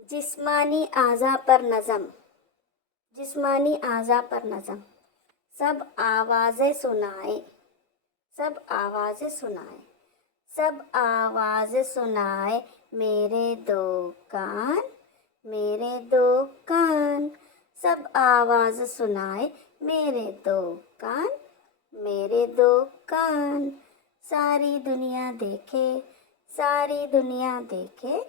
जिस्मानी आज़ा पर नज़म, जिस्मानी आज़ा पर नज़म। सब आवाज़ें सुनाए, सब आवाज़ें सुनाए, सब आवाज़ें सुनाए मेरे दो कान, मेरे दो कान। सब आवाज़ सुनाए मेरे दो कान, मेरे दो कान। सारी दुनिया देखे, सारी दुनिया देखे,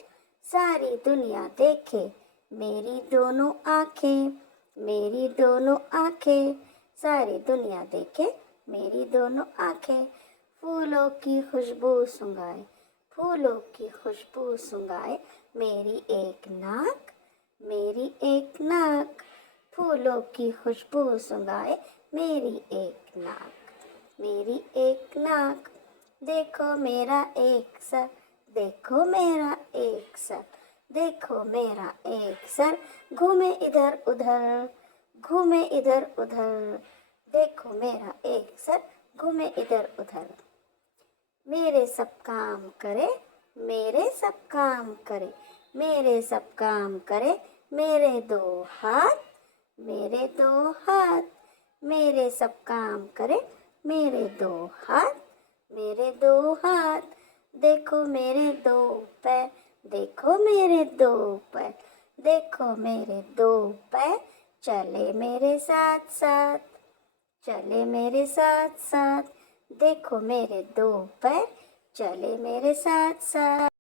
सारी दुनिया देखे मेरी दोनों आँखें, मेरी दोनों आँखें। सारी दुनिया देखे मेरी दोनों आँखें। फूलों की खुशबू सुंघाए, फूलों की खुशबू सुंघाए मेरी एक नाक, मेरी एक नाक। फूलों की खुशबू सुंघाए मेरी एक नाक, मेरी एक नाक। देखो मेरा एक सर, देखो मेरा एक सर, देखो मेरा एक सर। घूमे इधर उधर, घूमे इधर उधर। देखो मेरा एक सर, घूमे इधर उधर। मेरे सब काम करे, मेरे सब काम करे, मेरे सब काम करे मेरे दो हाथ, मेरे दो हाथ। मेरे सब काम करे मेरे दो हाथ, मेरे दो हाथ। देखो मेरे दो पैर, देखो मेरे दो पैर, देखो मेरे दो पैर। चले मेरे साथ साथ, चले मेरे साथ साथ। देखो मेरे दो पैर, चले मेरे साथ साथ।